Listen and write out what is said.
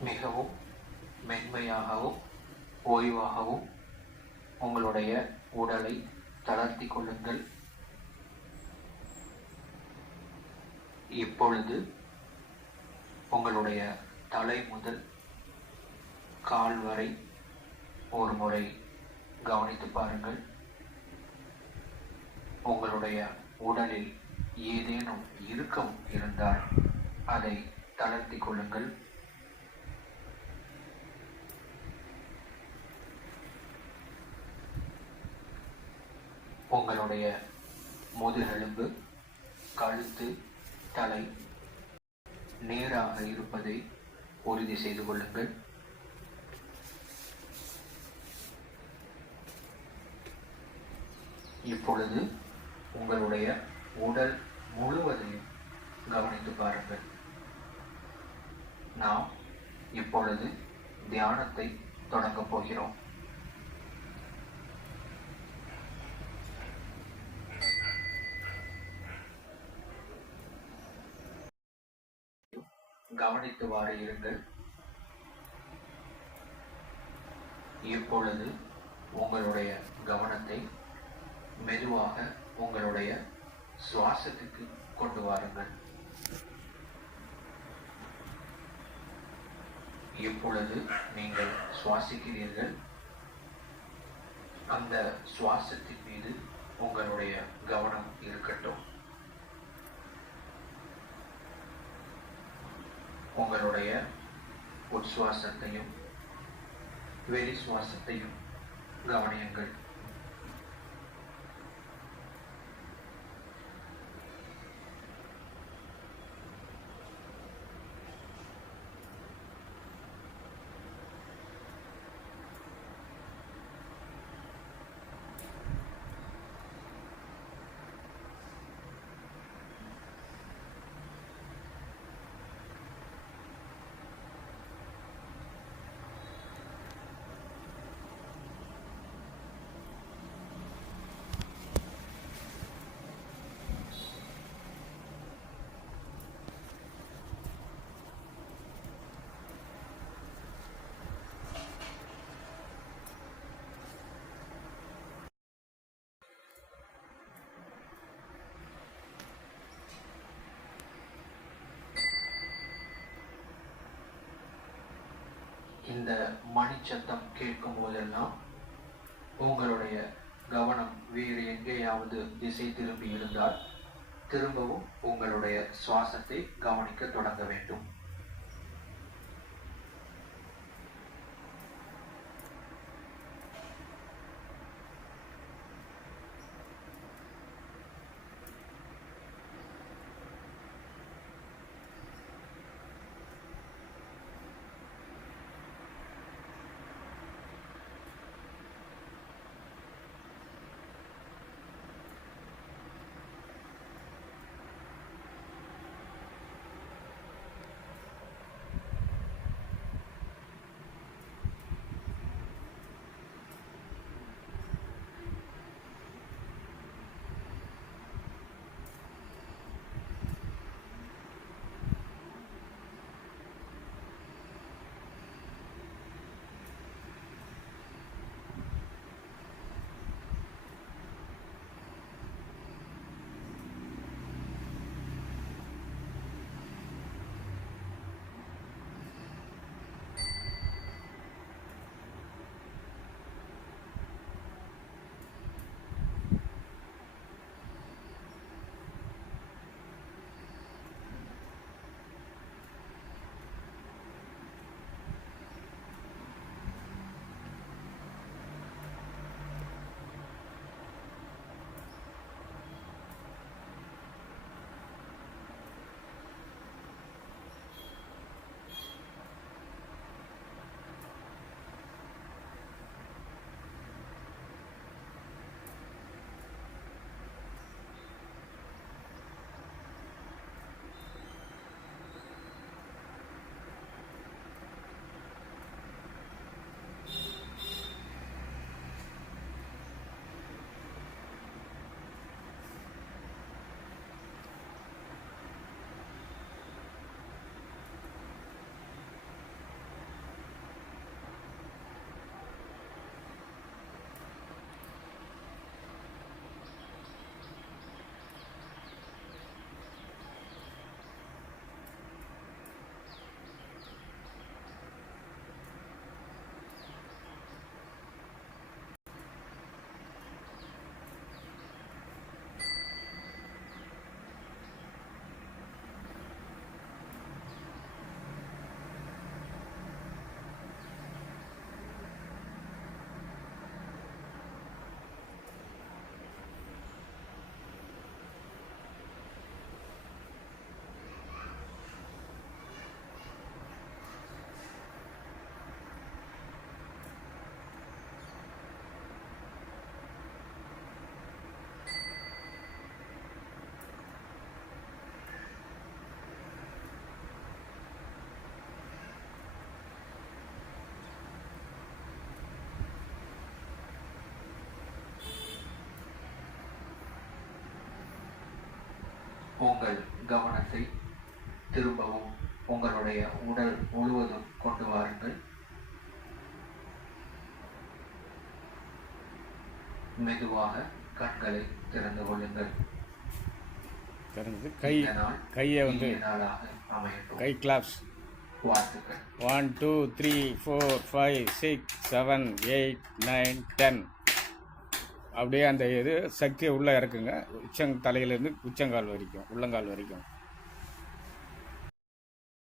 மிகவும் மென்மையாகவும் ஓய்வாகவும் உங்களுடைய உடலை தளர்த்தி கொள்ளுங்கள். இப்பொழுது உங்களுடைய தலை முதல் கால் வரை ஒரு முறை கவனித்து பாருங்கள். உங்களுடைய உடலில் ஏதேனும் இறுக்கம் இருந்தால் அதை தளர்த்தி கொள்ளுங்கள். உங்களுடைய முதுகெலும்பு கழுத்து தலை நேராக இருப்பதை உறுதி செய்து கொள்ளுங்கள். இப்பொழுது உங்களுடைய உடல் முழுவதையும் கவனித்து பாருங்கள். நாம் இப்பொழுது தியானத்தை தொடங்கப் போகிறோம். கவனித்துவாறு இருங்கள். இப்பொழுது உங்களுடைய கவனத்தை மெதுவாக உங்களுடைய சுவாசத்துக்கு கொண்டு வாருங்கள். இப்பொழுது நீங்கள் சுவாசிக்கிறீர்கள். அந்த சுவாசத்தின் மீது உங்களுடைய கவனம் இருக்கட்டும். உங்களுடைய உட்சுவாசத்தையும் வெளி சுவாசத்தையும் கவனியுங்கள். இந்த மணிச்சத்தம் கேட்கும் போதெல்லாம் உங்களுடைய கவனம் வேறு எங்கேயாவது திசை திரும்பி இருந்தால் திரும்பவும் உங்களுடைய சுவாசத்தை கவனிக்க தொடங்க வேண்டும். உங்கள் கவனத்தை திரும்பவும் உங்களுடைய உடல் முழுவதும் கொண்டு வாருங்கள். மெதுவாக கண்களை திறந்து கொள்ளுங்கள். தெரிஞ்சது கை கையை வந்து கை claps one two three four five six seven eight nine ten அப்படியே அந்த இது சக்தியை உள்ளே இறக்குங்க. உச்சங் தலையிலேருந்து உச்சங்கால் வரைக்கும் உள்ளங்கால் வரைக்கும்.